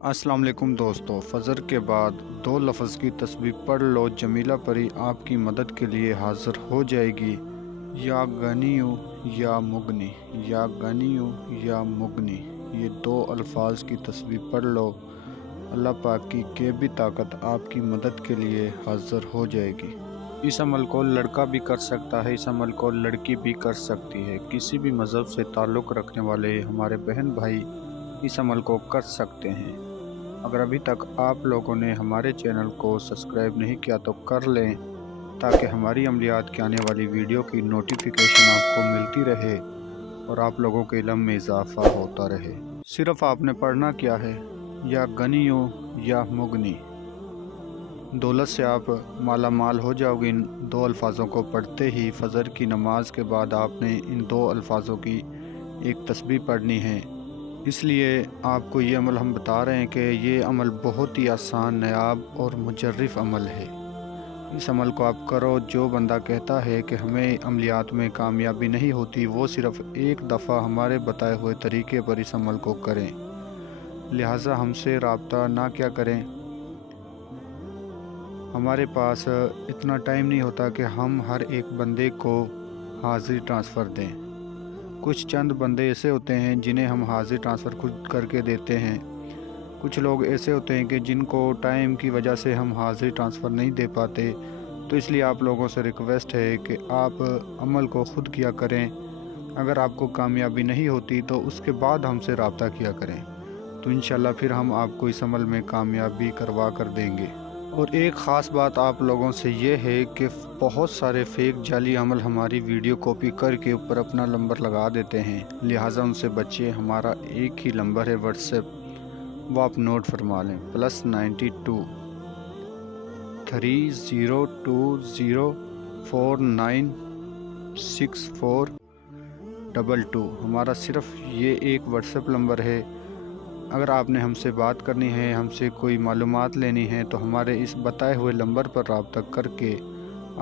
अस्सलाम वालेकुम दोस्तों, फ़जर के बाद दो लफ्ज़ की तस्बीह पढ़ लो, जमीला परी आपकी मदद के लिए हाज़िर हो जाएगी। या गनियो या मुगनी, या गनियो या मुगनी, ये दो अल्फाज की तस्बीह पढ़ लो। अल्लाह पाक की गैबी ताकत आपकी मदद के लिए हाज़िर हो जाएगी। इस अमल को लड़का भी कर सकता है, इस अमल को लड़की भी कर सकती है। किसी भी मज़हब से ताल्लुक़ रखने वाले हमारे बहन भाई इस अमल को कर सकते हैं। अगर अभी तक आप लोगों ने हमारे चैनल को सब्सक्राइब नहीं किया तो कर लें, ताकि हमारी अमलियात की आने वाली वीडियो की नोटिफिकेशन आपको मिलती रहे और आप लोगों के इल्म में इजाफ़ा होता रहे। सिर्फ़ आपने पढ़ना क्या है, या गनियो या मुगनी। दौलत से आप माला माल हो जाओगे। इन दो अल्फाज़ों को पढ़ते ही फ़जर की नमाज के बाद आपने इन दो अल्फाज़ों की एक तस्बीह पढ़नी है। इसलिए आपको ये अमल हम बता रहे हैं कि ये अमल बहुत ही आसान, नायाब और मुजर्रिफ अमल है। इस अमल को आप करो। जो बंदा कहता है कि हमें अमलियात में कामयाबी नहीं होती, वो सिर्फ़ एक दफ़ा हमारे बताए हुए तरीके पर इस अमल को करें। लिहाजा हमसे रब्ता ना क्या करें। हमारे पास इतना टाइम नहीं होता कि हम हर एक बंदे को हाज़िरी ट्रांसफ़र दें। कुछ चंद बंदे ऐसे होते हैं जिन्हें हम हाज़िरी ट्रांसफ़र खुद करके देते हैं। कुछ लोग ऐसे होते हैं कि जिनको टाइम की वजह से हम हाज़िरी ट्रांसफ़र नहीं दे पाते। तो इसलिए आप लोगों से रिक्वेस्ट है कि आप अमल को ख़ुद किया करें। अगर आपको कामयाबी नहीं होती तो उसके बाद हमसे रब्ता किया करें, तो इंशाल्लाह फिर हम आपको इस अमल में कामयाबी करवा कर देंगे। और एक ख़ास बात आप लोगों से ये है कि बहुत सारे फेक जाली अमल हमारी वीडियो कॉपी करके ऊपर अपना नंबर लगा देते हैं, लिहाजा उनसे बचिए। हमारा एक ही नंबर है व्हाट्सएप, वो आप नोट फरमा लें, +92 3020496422। हमारा सिर्फ़ ये एक व्हाट्सएप नंबर है। अगर आपने हमसे बात करनी है, हमसे कोई मालूमात लेनी है, तो हमारे इस बताए हुए नंबर पर रब्ता करके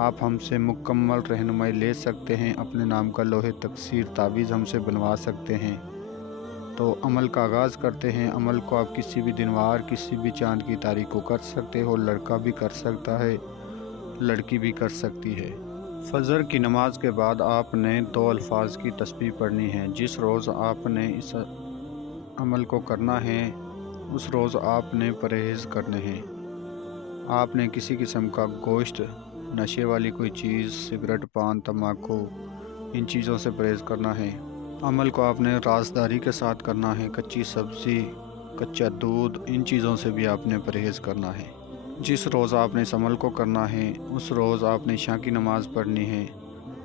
आप हमसे मुकम्मल रहनुमाई ले सकते हैं। अपने नाम का लोहे तकसीर तावीज़ हमसे बनवा सकते हैं। तो अमल का आगाज़ करते हैं। अमल को आप किसी भी दिन वार, किसी भी चाँद की तारीख को कर सकते हो। लड़का भी कर सकता है, लड़की भी कर सकती है। फ़जर की नमाज के बाद आपने दो अल्फाज की तस्बीह पढ़नी है। जिस रोज़ आपने इस अमल को करना है, उस रोज़ आपने परहेज़ करने हैं। आपने किसी किस्म का गोश्त, नशे वाली कोई चीज़, सिगरेट, पान, तम्बाकू, इन चीज़ों से परहेज़ करना है। अमल को आपने राज़दारी के साथ करना है। कच्ची सब्ज़ी, कच्चा दूध, इन चीज़ों से भी आपने परहेज़ करना है। जिस रोज़ आपने इस अमल को करना है, उस रोज़ आपने इशा की नमाज़ पढ़नी है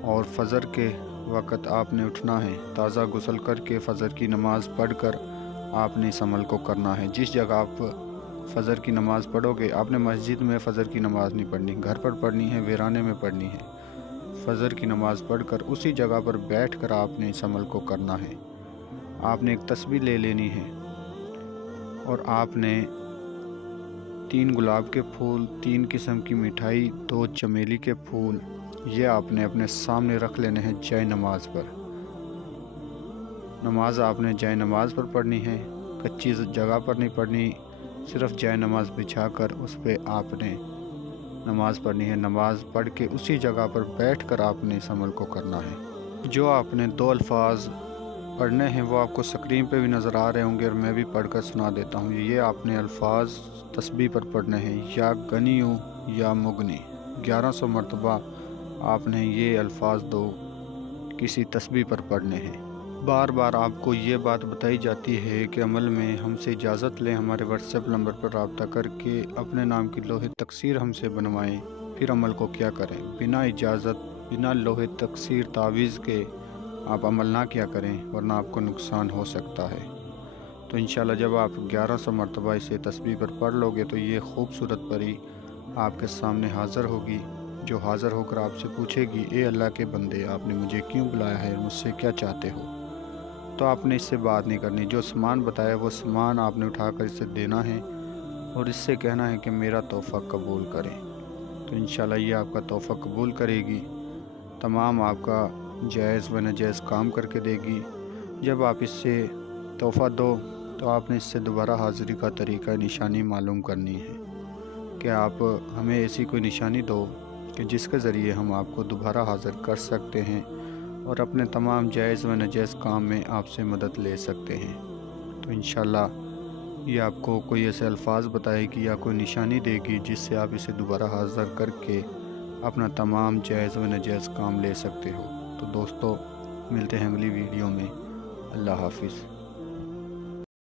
और फ़जर के वक़्त आपने उठना है। ताज़ा गुस्ल करके फ़जर की नमाज़ पढ़कर आपने इस अमल को करना है। जिस जगह आप फ़जर की नमाज़ पढ़ोगे, आपने मस्जिद में फ़जर की नमाज़ नहीं पढ़नी, घर पर पढ़नी है, वीराने में पढ़नी है। फ़जर की नमाज़ पढ़कर उसी जगह पर बैठकर आपने इस अमल को करना है। आपने एक तस्बीह ले लेनी है और आपने 3 गुलाब के फूल, 3 किस्म की मिठाई, 2 चमेली के फूल, ये आपने अपने सामने रख लेने हैं जाए नमाज पर। नमाज आपने जाए नमाज पर पढ़नी है, कच्ची जगह पर नहीं पढ़नी। सिर्फ़ जाए नमाज बिछा कर उस पर आपने नमाज पढ़नी है। नमाज पढ़ के उसी जगह पर बैठकर आपने इस अमल को करना है। जो आपने दो अल्फाज पढ़ने हैं वो आपको स्क्रीन पे भी नज़र आ रहे होंगे और मैं भी पढ़कर सुना देता हूँ। ये आपने अल्फाज तस्बीह पर पढ़ने हैं, या गनियो या मुगनी। 1100 मरतबा आपने ये अल्फाज दो किसी तस्बीह पर पढ़ने हैं। बार बार आपको ये बात बताई जाती है कि अमल में हमसे इजाज़त लें, हमारे व्हाट्सएप नंबर पर रब्ता करके अपने नाम की लोहे तकसीर हमसे बनवाएं, फिर अमल को क्या करें। बिना इजाज़त, बिना लोहे तकसीर तावीज़ के आप अमल ना किया करें, वरना आपको नुकसान हो सकता है। तो इंशाल्लाह जब आप 1100 मरतबा इसे तस्बीह पर पढ़ लोगे तो ये खूबसूरत परी आपके सामने हाज़िर होगी, जो हाज़िर होकर आपसे पूछेगी, ए अल्लाह के बंदे, आपने मुझे क्यों बुलाया है, मुझसे क्या चाहते हो। तो आपने इससे बात नहीं करनी। जो सामान बताया वो सामान आपने उठाकर इसे देना है और इससे कहना है कि मेरा तोहफ़ा कबूल करें। तो इंशाल्लाह ये आपका तोहफ़ा कबूल करेगी, तमाम आपका जायज़ व नाजायज़ काम करके देगी। जब आप इससे तोहफ़ा दो तो आपने इससे दोबारा हाज़िरी का तरीक़ा निशानी मालूम करनी है कि आप हमें ऐसी कोई निशानी दो कि जिसके ज़रिए हम आपको दोबारा हाज़िर कर सकते हैं और अपने तमाम जायज़ व नाजायज़ काम में आपसे मदद ले सकते हैं। तो इंशाअल्लाह ये आपको कोई ऐसे अल्फाज बताएगी या कोई निशानी देगी जिससे आप इसे दोबारा हाज़िर करके अपना तमाम जायज़ व नाजायज़ काम ले सकते हो। तो दोस्तों, मिलते हैं अगली वीडियो में। अल्लाह हाफ़िज़।